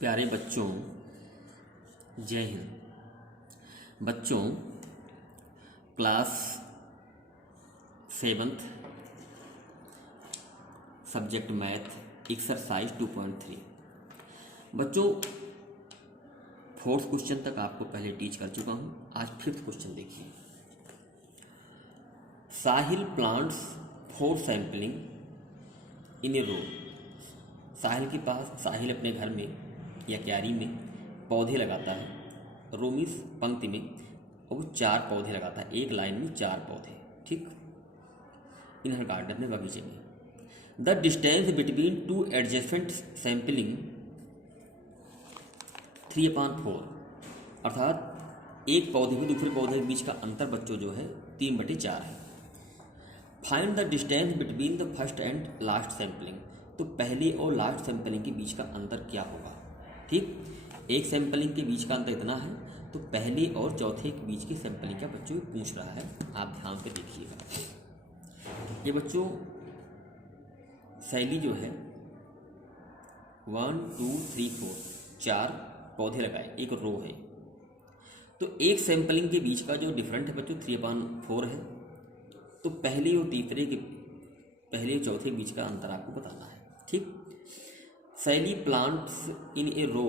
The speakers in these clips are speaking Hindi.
प्यारे बच्चों, जय हिंद। बच्चों, class 7th subject math exercise 2.3। बच्चों, 4th क्वेश्चन तक आपको पहले टीच कर चुका हूँ। आज 5th क्वेश्चन देखिए। साहिल प्लांट्स 4 सैम्पलिंग इन ए रो। साहिल अपने घर में या क्यारी में पौधे लगाता है, रो मीन्स पंक्ति में, और वो 4 पौधे लगाता है, एक लाइन में 4 पौधे, ठीक, इन हर गार्डन में, बगीचे में। The distance between 2 adjacent sampling 3/4, अर्थात एक पौधे में दूसरे पौधे के बीच का अंतर बच्चों जो है 3/4 है। Find the distance between the first and last sampling. तो पहले और लास्ट सैम्पलिंग के बीच का अंतर क्या होगा, ठीक। एक सैम्पलिंग के बीच का अंतर इतना है, तो पहले और चौथे के बीच की सैम्पलिंग का बच्चों पूछ रहा है, आप ध्यान से देखिएगा। ये बच्चों शैली जो है 1 2 3 4 4 पौधे लगाए, एक रो है, तो एक सैम्पलिंग के बीच का जो डिफरेंट है बच्चों 3/4 है। तो पहले और चौथे के बीच का अंतर आपको बताना है, ठीक। शैली plants in a row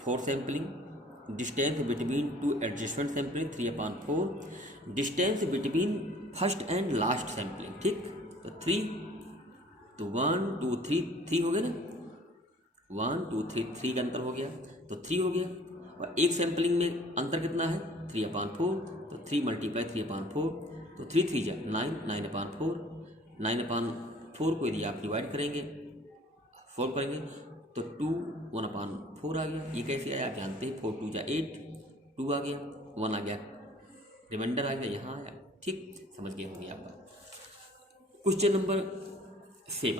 4 sampling, distance between 2 adjustment sampling 3/4, distance between first and last sampling, ठीक। तो 3, तो 1 2 3 हो गया ना, 1 2 3 का अंतर हो गया, तो 3 हो गया। और एक सैम्पलिंग में अंतर कितना है 3/4, तो 3 × 3/4, तो 3 3 जा 9, 9/4, 9/4 को यदि आप डिवाइड करेंगे 4 करेंगे तो 2 1/4 आ गया। ये कैसे आया आप जानते हैं, 4 2 जा 8, 2 आ गया, 1 आ गया, रिमाइंडर आ गया, यहाँ आया, ठीक, समझ गए होंगे आप। Question number 6।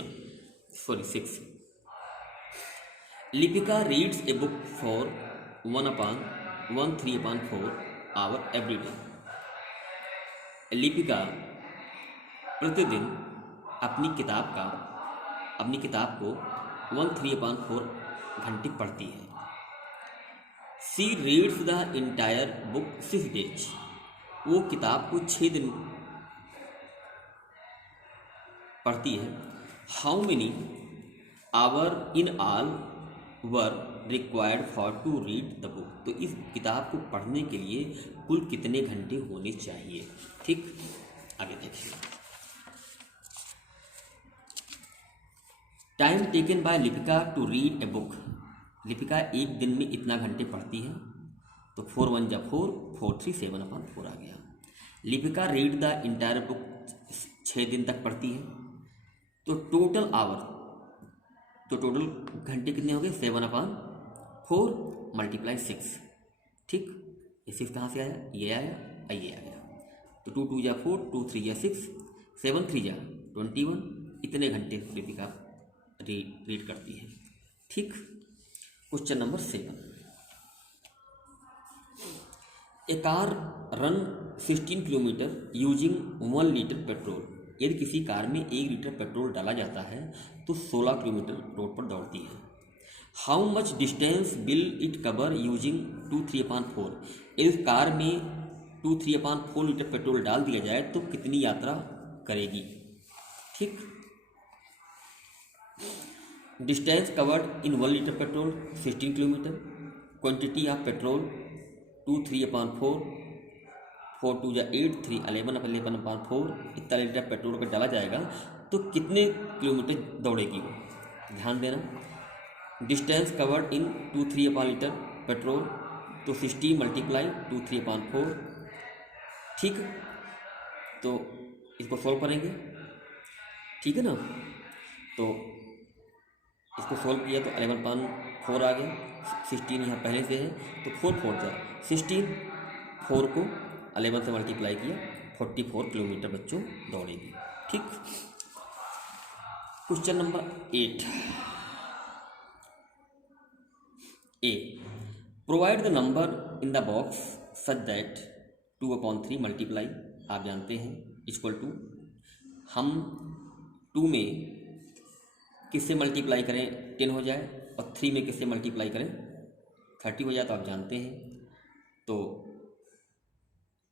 Lipika reads a book for 3/4 hour every day. Lipika प्रतिदिन अपनी किताब को 3/4 घंटे पढ़ती है। She reads the entire book 6 days। वो किताब को 6 दिन पढ़ती है। How many hour in all were required for to read the book. तो इस किताब को पढ़ने के लिए कुल कितने घंटे होने चाहिए, ठीक। आगे देखिए। Time taken by Lipika to read a book. Lipika एक दिन में इतना घंटे पढ़ती है, तो 4 1 जा 4, 4 3 7/4 आ गया। Lipika read the entire book 6 दिन तक पढ़ती है, तो टोटल घंटे कितने हो गए 7/4 × 6, ठीक। ये 6 कहाँ से आया, ये आया, ये आ गया, तो 2 2 जा 4, 2 3 जा 6, 7 3 जा 21, इतने घंटे लिपिका रीड करती है, ठीक। Question number 7। A car run 16 kilometre using 1 litre petrol. यदि किसी कार में 1 लीटर पेट्रोल डाला जाता है तो 16 किलोमीटर रोड पर दौड़ती है। How much distance will it cover using 2 3/4। यदि कार में 2 3/4 लीटर पेट्रोल डाल दिया जाए तो कितनी यात्रा करेगी, ठीक। Distance covered in 1 litre petrol 16 kilometre. Quantity of petrol 2 3/4, 4 2 जा 8, 3 11/4, इतना लीटर पेट्रोल अगर डाला जाएगा तो कितने किलोमीटर दौड़ेगी वो, ध्यान देना। Distance covered in 2 3/4 litre petrol, तो 60 × 2 3/4, ठीक। तो इसको सॉल्व करेंगे, ठीक है ना। तो इसको सॉल्व किया तो 11/4 आ गया, 16 यहाँ पहले से है, तो 4 4 जा 16, 4 को 11 से मल्टीप्लाई किया, 44 किलोमीटर बच्चों दौड़ेगी, ठीक। Question number 8। A, provide the number in the box such that 2/3 multiply, आप जानते हैं, इक्वल टू, हम 2 में किससे मल्टीप्लाई करें 10 हो जाए, और 3 में किससे मल्टीप्लाई करें 30 हो जाए तो आप जानते हैं। तो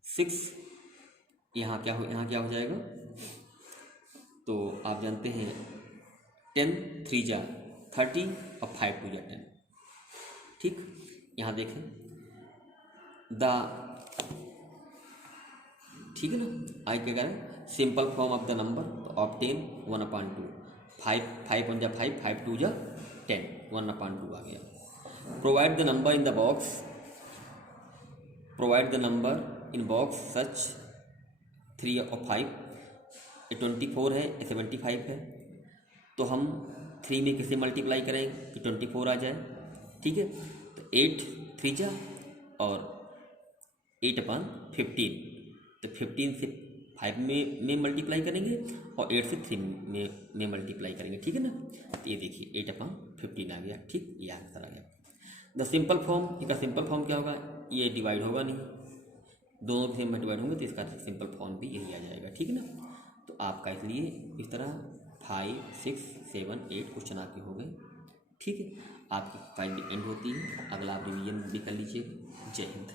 6 यहाँ क्या हो जाएगा, तो आप जानते हैं 10 3 जा 30 और 5 2 जा 10। ठीक, यहाँ देखें ठीक है ना, आई क्या करें simple form of the number, तो ऑब्टेन 1/2, 5 1 जा 5 5 2 जा 10, 1/2 आ गया। Provide the number in the box, provide the number in box such 3 और 5, ये 24 है, ये 75 है, तो हम 3 में किसे मल्टीप्लाई करें कि 24 आ जाए। ठीक है, तो 8 3 जा और 8/15, तो 15 से 5 में मल्टीप्लाई करेंगे और 8 से 3 में मल्टीप्लाई करेंगे। ठीक है ना, तो ये देखिए 8/15 आ गया। ठीक, ये आंसर आ गया। द सिंपल फॉर्म, इसका सिंपल फॉर्म क्या होगा, ये डिवाइड होगा नहीं, दोनों के सेम में डिवाइड होंगे तो इसका सिंपल फॉर्म भी यही आ जाएगा। ठीक है ना, तो आपका इसलिए इस तरह 5 6 7 8 क्वेश्चन आपके हो गए। ठीक है, आपकी फाइल एंड होती है, अगला आप रिवीजन भी कर लीजिए। जय हिंद।